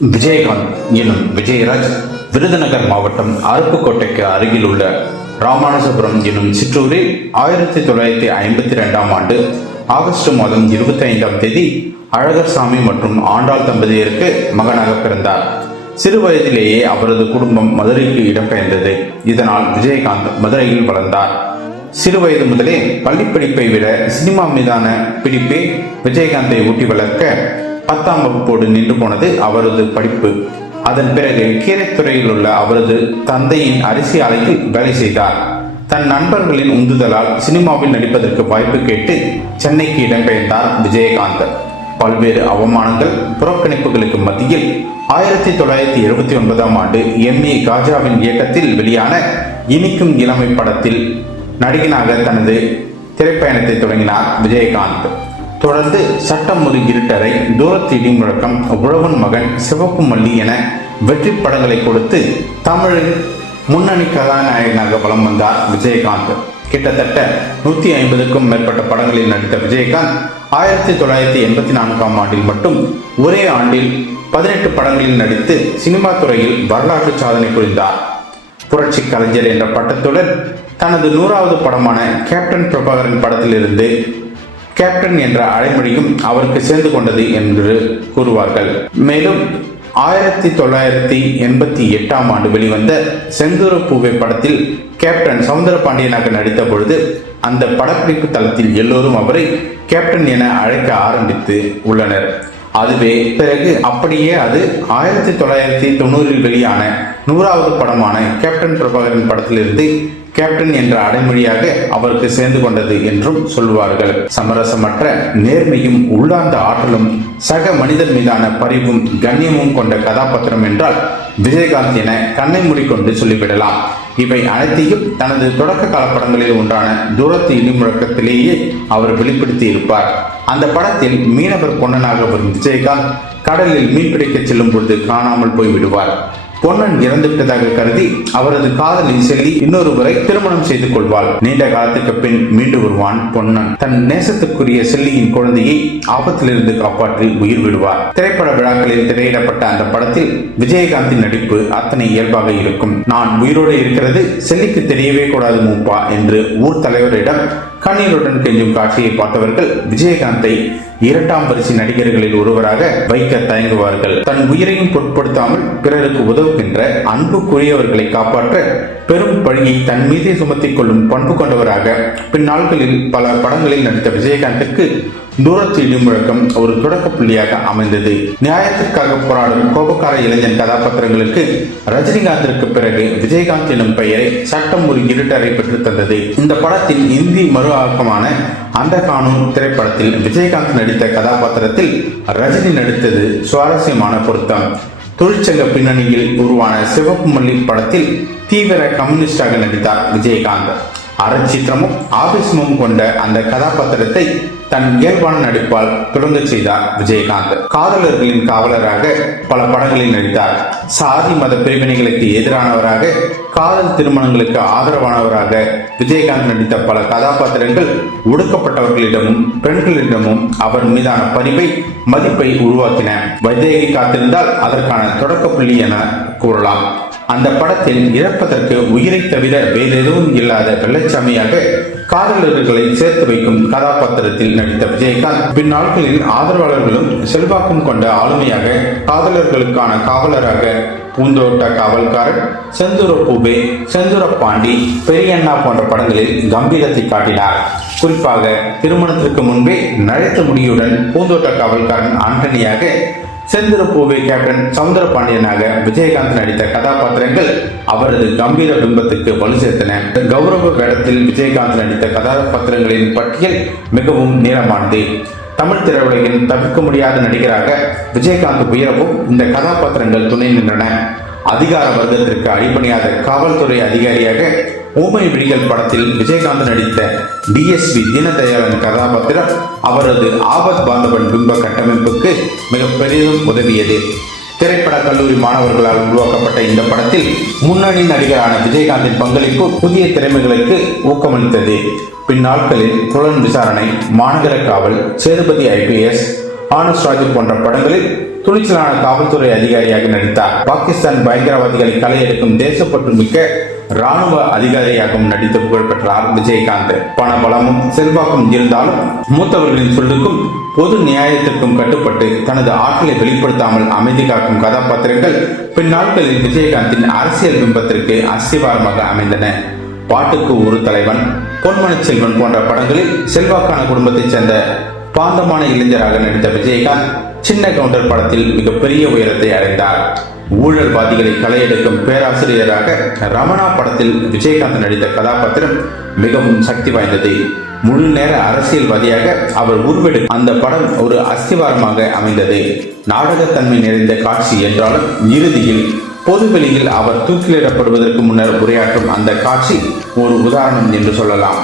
விஜயகாந்த் எனும் விஜயராஜ் விருதுநகர் மாவட்டம் அருப்புக்கோட்டைக்கு அருகில் உள்ள ராமானுஜபுரம் எனும் சிற்றூரில் 1952 ஆண்டு ஆகஸ்ட் மாதம் 25ஆம் தேதி அழகர்சாமி மற்றும் ஆண்டாள் தம்பதியருக்கு மகனாக பிறந்தார். சிறு வயதிலேயே அவரது குடும்பம் மதுரைக்கு இடம்பெயர்ந்தது. இதனால் விஜயகாந்த் மதுரையில் வளர்ந்தார். சிறு வயது முதலே பள்ளிப்படிப்பை விட சினிமா மீதான பிடிப்பே விஜயகாந்தை ஊட்டி வளர்க்க 10ஆம் வகுப்போடு நின்று போனது அவரது படிப்பு. அதன் பிறகு கீரைத்துறையில் உள்ள அவரது தந்தையின் அரிசி ஆலையில் வேலை செய்தார். தன் நண்பர்களின் உந்துதலால் சினிமாவில் நடிப்பதற்கு வாய்ப்பு கேட்டு சென்னைக்கு இடம்பெயர்ந்தார் விஜயகாந்த். பல்வேறு அவமானங்கள், புறக்கணிப்புகளுக்கு மத்தியில் 1979ஆம் ஆண்டு MA காஜாவின் இயக்கத்தில் வெளியான இனிக்கும் இளமை படத்தில் நடிகனாக தனது திரைப்பயணத்தை தொடங்கினார் விஜயகாந்த். தொடர்ந்து சட்டம் ஒரு இருட்டரை, தூரத்து இடி முழக்கம், உழவன் மகன், சிவப்பு மல்லி என வெற்றி படங்களை கொடுத்து தமிழின் முன்னணி கதாநாயகனாக வலம் வந்தார் விஜயகாந்த். கிட்டத்தட்ட 150க்கும் மேற்பட்ட படங்களில் நடித்த விஜயகாந்த் 1984ஆம் ஆண்டில் மட்டும் ஒரே ஆண்டில் 18 படங்களில் நடித்து சினிமா துறையில் வரலாற்று சாதனை புரிந்தார். புரட்சி கலைஞர் என்ற பட்டத்துடன் தனது 100வது படமான கேப்டன் பிரபாகரன் படத்திலிருந்து கேப்டன் என்ற அடைமொழியும் அவருக்கு சேர்ந்து கொண்டது என்று கூறுவார்கள். மேலும் 1988ஆம் ஆண்டு வெளிவந்த செந்தூர பூவே படத்தில் கேப்டன் சவுந்தரபாண்டியனாக நடித்த பொழுது அந்த படப்பிடிப்பு தளத்தில் எல்லோரும் அவரை கேப்டன் என அழைக்க ஆரம்பித்து உள்ளனர். அதுவே பிறகு அப்படியே அது 1990இல் வெளியான 100வது படமான கேப்டன் பிரபாகரன் படத்திலிருந்து கேப்டன் என்ற அடைமொழியாக அவருக்கு சேர்ந்து கொண்டது என்றும் சொல்வார்கள். சமரசமற்ற நேர்மையும் உள்ளார்ந்த ஆற்றலும் சக மனிதன் மீதான பரிவும் கண்ணியமும் கொண்ட கதாபாத்திரம் என்றால் விஜயகாந்த் என கண்ணை மூடிக்கொண்டு சொல்லிவிடலாம். இவை அனைத்தையும் தனது தொடக்க கால படங்களில் ஒன்றான தூரத்து இடி முழக்கத்திலேயே அவர் வெளிப்படுத்தி இருப்பார். அந்த படத்தில் மீனவர் பொன்னனாக வரும் விஜயகாந்த் கடலில் மீன் பிடிக்க செல்லும் பொழுது காணாமல் போய் விடுவார். பொன்னன் இறந்துவிட்டதாக கருதி அவரது காதலின் செல்லி இன்னொருவரை திருமணம் செய்து கொள்வாள். நீண்ட காலத்துக்கு பின் மீண்டு வருவான் பொன்னன். தன் நேசத்துக்குரிய செல்லியின் குழந்தையை ஆபத்திலிருந்து காப்பாற்றி உயிர் விடுவார். திரைப்பட விழாக்களில் திரையிடப்பட்ட அந்த படத்தில் விஜயகாந்தின் நடிப்பு அத்தனை இயல்பாக இருக்கும். நான் உயிரோடு இருக்கிறது செல்லிக்கு தெரியவே கூடாது மூப்பா என்று ஊர் தலைவரிடம் கண்ணீருடன் கெஞ்சும் காட்சியை பார்த்தவர்கள் விஜயகாந்தை 2ஆம் வரிசை நடிகர்களில் ஒருவராக வைக்க தயங்குவார்கள். தன் உயிரையும் பொருட்படுத்தாமல் பிறருக்கு உதவுகின்ற அன்புக்குரியவர்களை காப்பாற்ற பெரும் பழியை தன் மீதே சுமத்திக் கொள்ளும் பண்பு கொண்டவராக பின்னாட்களில் பல படங்களில் நடித்த விஜயகாந்திற்கு தூரத்து இடி முழக்கம் ஒரு தொடக்க புள்ளியாக அமைந்தது. நியாயத்திற்காக போராடும் கோபக்கார இளைஞன் கதாபாத்திரங்களுக்கு ரஜினிகாந்திற்கு பிறகு விஜயகாந்த் எனும் பெயரை சட்டம் ஒரு இருட்டரை பெற்று தந்தது. இந்த படத்தின் இந்தி மறு ஆக்கமான அந்த கானூன் திரைப்படத்தில் விஜயகாந்த் நடித்த கதாபாத்திரத்தில் ரஜினி நடித்தது சுவாரஸ்யமான பொருத்தம். தொழிற்சங்க பின்னணியில் உருவான சிவப்பு மல்லி படத்தில் தீவிர கம்யூனிஸ்டாக நடித்தார் விஜயகாந்த். அறச்சித்திரமும் ஆவேசமும் கொண்ட அந்த கதாபாத்திரத்தை தன் இயல்பான நடிப்பால் தொடங்க செய்தார் விஜயகாந்த். காதலர்களின் காவலராக பல படங்களில் நடித்தார். சாதி மத பிரிவினைகளுக்கு எதிரானவராக, காதல் திருமணங்களுக்கு ஆதரவானவராக விஜயகாந்த் நடித்த பல கதாபாத்திரங்கள் ஒடுக்கப்பட்டவர்களிடமும் பெண்களிடமும் அவர் மீதான பரிவை, மதிப்பை உருவாக்கின. வைதேகி காத்திருந்தால் அதற்கான தொடக்க புள்ளி என கூறலாம். அந்த படத்தில் இறப்பதற்கு உயிரை தவிர வேறெதுவும் இல்லாத வெள்ளச்சாமியாக காதலர்களை சேர்த்து வைக்கும் கதாபாத்திரத்தில் நடித்த விஜயகாந்த் பின்னாட்களில் ஆதரவாளர்களும் செல்வாக்கும் கொண்ட ஆளுமையாக காதலர்களுக்கான காவலராக பூந்தோட்ட காவல்காரன், செந்தூர பூபே, செந்தூர பாண்டி, பெரியண்ணா போன்ற படங்களில் கம்பீரத்தை காட்டினார். குறிப்பாக திருமணத்திற்கு முன்பே நரைத்த முடியுடன் பூந்தோட்ட காவல்காரன் ஆண்டனியாக, செந்தூர பூவே கேப்டன் சவுந்தரபாண்டியனாக விஜயகாந்த் நடித்த கதாபாத்திரங்கள் அவரது கம்பீர பிம்பத்துக்கு வலு சேர்த்தன. கௌரவ வேடத்தில் விஜயகாந்த் நடித்த கதாபாத்திரங்களின் பட்டியல் மிகவும் நீளமானது. தமிழ் திரையுலகின் தவிர்க்க முடியாத நடிகராக விஜயகாந்த் உயரவும் இந்த கதாபாத்திரங்கள் துணை நின்றன. அதிகார வர்க்கத்திற்கு அடிபணியாத காவல்துறை அதிகாரியாக ஊமை விழிகள் படத்தில் விஜயகாந்த் நடித்த DSP தீனதயாளன் கதாபாத்திரம் அவரது ஆபத் பாந்தவன் பிம்ப கட்டமைப்புக்கு மிக பெரிதும் உதவியது. திரைப்பட கல்லூரி மாணவர்களால் உருவாக்கப்பட்ட இந்த படத்தில் முன்னணி நடிகரான விஜயகாந்தின் பங்களிப்பு புதிய திறமைகளுக்கு ஊக்கமளித்தது. பின்னாட்களில் புலன் விசாரணை, மாநகர காவல், சேதுபதி IPS, ஆனஸ்ட் ராஜு போன்ற படங்களில் துணிச்சலான காவல்துறை அதிகாரியாக நடித்தார். பாகிஸ்தான் பயங்கரவாதிகளை களை எடுக்கும் தேசப்பற்று மிக்க ராணுவ அதிகாரியாகவும் நடித்து புகழ் பெற்றார் விஜயகாந்த். பண பலமும் செல்வாக்கும் இருந்தாலும் மூத்தவர்களின் சொல்லுக்கும் பொது நியாயத்திற்கும் கட்டுப்பட்டு தனது ஆற்றலை வெளிப்படுத்தாமல் அமைதி காக்கும் கதாபாத்திரங்கள் பின்னாட்களில் விஜயகாந்தின் அரசியல் பிம்பத்திற்கு அஸ்திவாரமாக அமைந்தன. பாட்டுக்கு ஒரு தலைவன், பொன்மன செல்வன் போன்ற படங்களில் செல்வாக்கான குடும்பத்தைச் சேர்ந்த பாந்தமான இளைஞராக நடித்த விஜயகாந்த் சின்ன கவுண்டர் படத்தில் மிகப்பெரிய உயரத்தை அடைந்தார். ஊழல்வாதிகளை களையெடுக்கும் பேராசிரியராக ரமணா படத்தில் விஜயகாந்த் நடித்த கதாபாத்திரம் மிகவும் சக்தி வாய்ந்தது. முழு நேர அரசியல்வாதியாக அவர் உருவெடுக்கும் அந்த படம் ஒரு அஸ்திவாரமாக அமைந்தது. நாடகத்தன்மை நிறைந்த காட்சி என்றாலும் இறுதியில் பொதுவெளியில் அவர் தூக்கிலிடப்படுவதற்கு முன்னர் உரையாற்றும் அந்த காட்சி ஒரு உதாரணம் என்று சொல்லலாம்.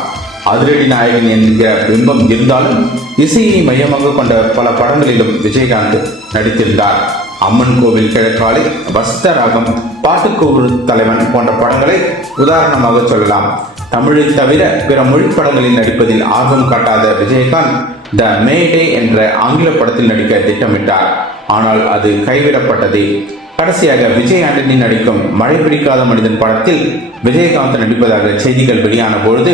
அதிரடி நாயகன் என்கிற பிம்பம் இருந்தாலும் இசையை மையமாக கொண்ட பல படங்களிலும் விஜயகாந்த் நடித்திருந்தார். அம்மன் கோவில் கிழக்காலை, வஸ்தராகம், பாட்டுக்கு ஒரு தலைவன் போன்ற படங்களை உதாரணமாக சொல்லலாம். தமிழை தவிர பிற மொழி படங்களில் நடிப்பதில் ஆர்வம் காட்டாத விஜயகாந்த் த மேடே என்ற ஆங்கில படத்தில் நடிக்க திட்டமிட்டார். ஆனால் அது கைவிடப்பட்டது. கடைசியாக விஜய் ஆண்டனி நடிக்கும் மழை பிடிக்காத மனிதன் படத்தில் விஜயகாந்த் நடிப்பதாக செய்திகள் வெளியான பொழுது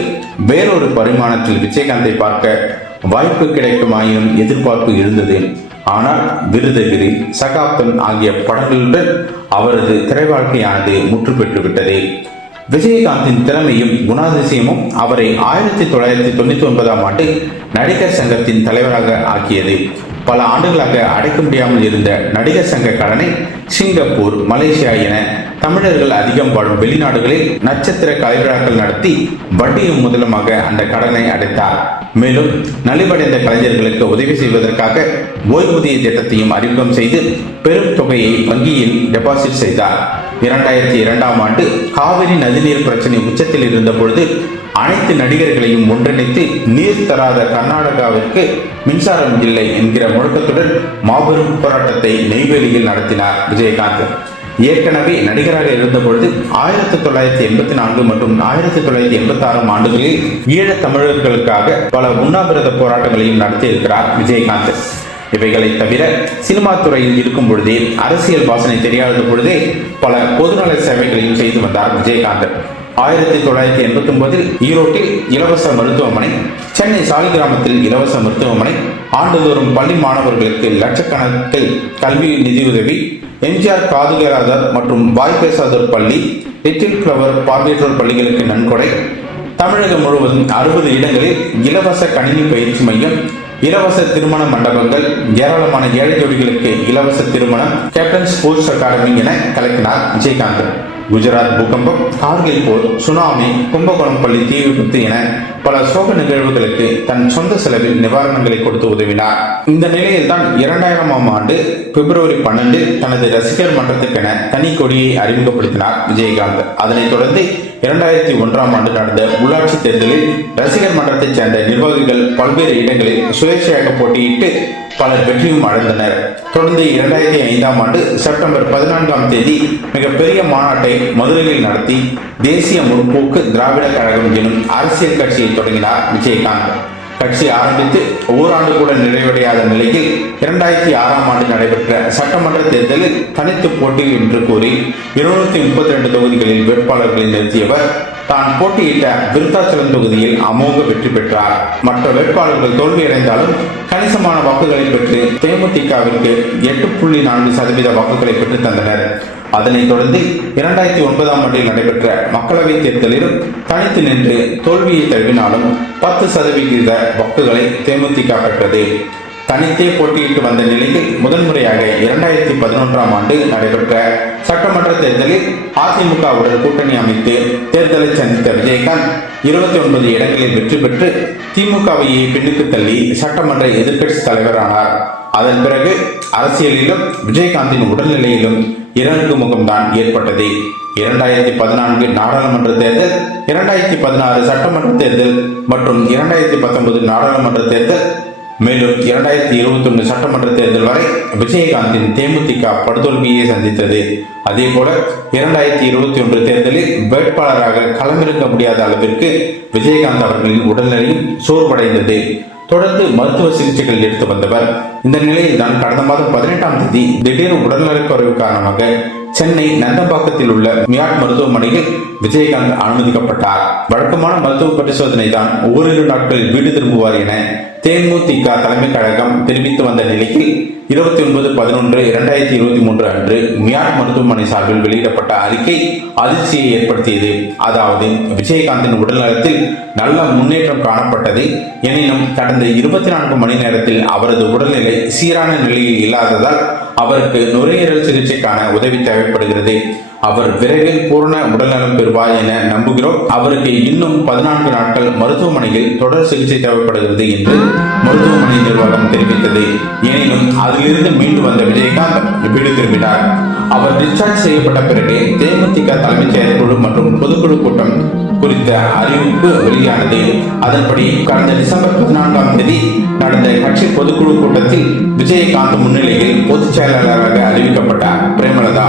வேறொரு பரிமாணத்தில் விஜயகாந்தை பார்க்க வாய்ப்பு கிடைக்குமாயினும் எதிர்பார்ப்பு இருந்தது. ஆனால் விருதகிரி, சகாப்தம் ஆகிய படங்களுடன் அவரது திரை வாழ்க்கையானது முற்று பெற்றுவிட்டது. விஜயகாந்தின் திறமையும் குணாதிசயமும் அவரை 1999ஆம் ஆண்டு நடிகர் சங்கத்தின் தலைவராக ஆக்கியது. பல ஆண்டுகளாக அடைக்க முடியாமல் இருந்த நடிகர் சங்க கடனை சிங்கப்பூர், மலேசியா என தமிழர்கள் அதிகம் வாழும் வெளிநாடுகளில் நட்சத்திர கலைவிழாக்கள் நடத்தி வட்டியும் முதலுமாக அந்த கடனை அடைத்தார். மேலும் நலிவடைந்த கலைஞர்களுக்கு உதவி செய்வதற்காக ஓய்வூதிய திட்டத்தையும் அறிமுகம் செய்து பெரும் தொகையை வங்கியில் டெபாசிட் செய்தார். 2002ஆம் ஆண்டு காவிரி நதிநீர் பிரச்சனை உச்சத்தில் இருந்த பொழுது அனைத்து நடிகர்களையும் ஒன்றிணைத்து நீர் தராத கர்நாடகாவிற்கு மின்சாரம் இல்லை என்கிற முழக்கத்துடன் மாபெரும் போராட்டத்தை நெய்வேலியில் நடத்தினார் விஜயகாந்த். ஏற்கனவே நடிகராக இருந்தபொழுது 1984 மற்றும் 1986 ஆண்டுகளில் ஈழத் தமிழர்களுக்காக பல உண்ணாவிரத போராட்டங்களையும் நடத்தியிருக்கிறார் விஜயகாந்த். இவைகளை தவிர சினிமா துறையில் இருக்கும் பொழுதே, அரசியல் வாசனை தெரியாத பொழுதே பல பொதுநல சேவைகளையும் செய்து வந்தார் விஜயகாந்த். 1989 ஈரோட்டில் இலவச மருத்துவமனை, சென்னை சாலிகிராமத்தில் இலவச மருத்துவமனை, ஆண்டுதோறும் பள்ளி மாணவர்களுக்கு லட்சக்கணக்கில் கல்வி நிதியுதவி, எம்ஜிஆர் காதுகேளாதோர் மற்றும் வாய்ப்பேசாதோர் பள்ளி, லிட்டில் ஃப்ளவர் பார்வையற்றோர் பள்ளிகளுக்கு நன்கொடை, தமிழகம் முழுவதும் 60 இடங்களில் இலவச கணினி பயிற்சி மையம், இலவச திருமண மண்டபங்கள், ஏராளமான ஏழை ஜோடிகளுக்கு இலவச திருமணம், கேப்டன் ஸ்போர்ட்ஸ் அகாடமி என கலக்கினார் விஜயகாந்த். குஜராத் பூகம்பம், கார்கில் போர், சுனாமி, கும்பகோணம் பள்ளி தீ விபத்து என பல சோக நிகழ்வுகளுக்கு தன் சொந்த செலவில் நிவாரணங்களை கொடுத்து உதவினார். இந்த நிலையில் தான் 2000ஆம் ஆண்டு பிப்ரவரி 12 தனது ரசிகர் மன்றத்துக்கென தனி கொடியை அறிமுகப்படுத்தினார் விஜயகாந்த். அதனைத் தொடர்ந்து 2001ஆம் ஆண்டு நடந்த உள்ளாட்சி தேர்தலில் ரசிகர் மன்றத்தைச் சேர்ந்த நிர்வாகிகள் பல்வேறு இடங்களில் சுயேட்சையாக போட்டியிட்டு பலர் வெற்றியும் அடைந்தனர். தொடர்ந்து 2005ஆம் ஆண்டு செப்டம்பர் 14ஆம் தேதி மிகப்பெரிய மாநாட்டை மதுரையில் நடத்தி தேசிய முற்போக்கு திராவிட கழகம் எனும் அரசியல் கட்சியை தொடங்கினார் விஜயகாந்த். கட்சி ஆரம்பித்து ஓராண்டு கூட நிறைவடையாத நிலையில் 2006ஆம் ஆண்டு நடைபெற்ற சட்டமன்ற தேர்தலில் தனித்து போட்டி என்று கூறி 232 தொகுதிகளில் வேட்பாளர்களை நிறுத்தியவர் தான் போட்டியிட்ட விருத்தாச்சலம் தொகுதியில் அமோக வெற்றி பெற்றார். மற்ற வேட்பாளர்கள் தோல்வியடைந்தாலும் கணிசமான வாக்குகளை பெற்று தேமுதிகவிற்கு 8.4% வாக்குகளை பெற்று தந்தனர். அதனைத் தொடர்ந்து 2009ஆம் ஆண்டில் நடைபெற்ற மக்களவைத் தேர்தலிலும் தனித்து நின்று தோல்வியை தழுவினாலும் 10% வாக்குகளை தேமுதிக பெற்றது. தனித்தே போட்டியிட்டு வந்த நிலையில் முதன்முறையாக 2011ஆம் ஆண்டு நடைபெற்ற சட்டமன்ற தேர்தலில் அதிமுகவுடன் கூட்டணி அமைத்து தேர்தலை சந்தித்த விஜயகாந்த் 29 இடங்களில் வெற்றி பெற்று திமுகவையை பின்னுக்கு தள்ளி சட்டமன்ற எதிர்க்கட்சி தலைவரானார். அதன் பிறகு அரசியலிலும் விஜயகாந்தின் உடல்நிலையிலும் இறங்கு முகம்தான் ஏற்பட்டது. 2014 நாடாளுமன்ற தேர்தல், 2016 சட்டமன்ற தேர்தல் மற்றும் 2019 நாடாளுமன்ற தேர்தல், மேலும் 2021 சட்டமன்ற தேர்தல் வரை விஜயகாந்தின் தேமுதிக படுதோல்வியை சந்தித்தது. அதே போல 2021 தேர்தலில் வேட்பாளராக களமிறங்க முடியாத அளவிற்கு விஜயகாந்த் அவர்களின் உடல்நிலையும் சோர்வடைந்தது. தொடர்ந்து மருத்துவ சிகிச்சைகள் எடுத்து வந்தவர். இந்த நிலையில் தான் கடந்த மாதம் 18ஆம் தேதி திடீர் உடல்நலக்குறைவு காரணமாக சென்னை நந்தம்பாக்கத்தில் உள்ள மியாட் மருத்துவமனையில் விஜயகாந்த் அனுமதிக்கப்பட்டார். வழக்கமான மருத்துவ பரிசோதனை தான் ஓரிரு நாட்களில் வீடு திரும்புவார் என தேமுதிக தலைமை கழகம் தெரிவித்து வந்த நிலையில் 29/11/2023 அன்று மியாட் மருத்துவமனை சார்பில் வெளியிடப்பட்ட அறிக்கை அதிர்ச்சியை ஏற்படுத்தியது. அதாவது விஜயகாந்தின் உடல்நலத்தில் நல்ல முன்னேற்றம் காணப்பட்டது. எனினும் கடந்த 24 மணி நேரத்தில் அவரது உடல்நிலை சீரான நிலையில் இல்லாததால் அவருக்கு நுரையீரல் சிகிச்சைக்கான உதவி தேவைப்படுகிறது. அவர் விரைவில் பூரண உடல்நலம் பெறுவார் என நம்புகிறோம். அவருக்கு இன்னும் 14 நாட்கள் மருத்துவமனையில் தொடர் சிகிச்சை தேவைப்படுகிறது என்று மருத்துவமனை நிர்வாகம் தெரிவித்தது. எனினும் அதிலிருந்து மீண்டு வந்த விஜயகாந்த் வீடு திரும்பினார். அவர் டிஸ்சார்ஜ் செய்யப்பட்ட பிறகு தேமுதிக தலைமைச் செயற்குழு மற்றும் பொதுக்குழு கூட்டம் குறித்த அறிவிப்பு வெளியானது. அதன்படி கடந்த டிசம்பர் 14ஆம் தேதி நடந்த கட்சி பொதுக்குழு கூட்டத்தில் விஜயகாந்த் முன்னிலையில் பொதுச் செயலாளராக அறிவிக்கப்பட்டார் பிரேமலதா.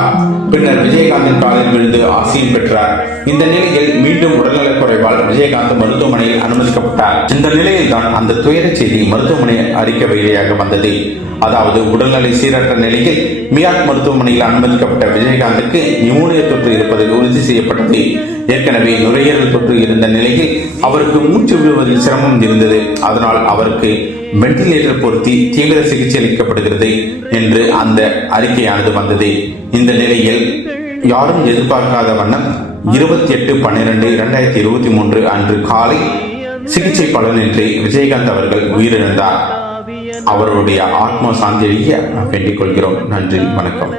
பின்னர் விஜயகாந்தின் காலில் விழுந்து ஆசியும் பெற்றார். இந்த நிலையில் மீண்டும் உடல்நலக் குறைவால் விஜயகாந்த் மருத்துவமனையில் அனுமதிக்கப்பட்டார். இந்த நிலையில் தான் அந்த துயர செய்தி மருத்துவமனை அறிக்கை வெளியாக வந்தது. அதாவது உடல்நிலை சீரற்ற நிலையில் மியாட் மருத்துவமனையில் அனுமதிக்கப்பட்ட விஜயகாந்துக்கு நிமோனியா தொற்று இருப்பது உறுதி செய்யப்பட்டது. ஏற்கனவே நுரையீரல் தொற்று இருந்த நிலையில் அவருக்கு மூச்சு விடுவதில் சிரமம் இருந்தது. அதனால் அவருக்கு வெண்டிலேட்டர் பொருத்தி தீவிர சிகிச்சை அளிக்கப்படுகிறது என்று அந்த அறிக்கையானது வந்தது. இந்த நிலையில் யாரும் எதிர்பார்க்காத வண்ணம் 28/12/2023 அன்று காலை சிகிச்சை பலனின்றி விஜயகாந்த் அவர்கள் உயிரிழந்தார். அவருடைய ஆத்மா சாந்தி அடைய வேண்டிக் கொள்கிறோம். நன்றி, வணக்கம்.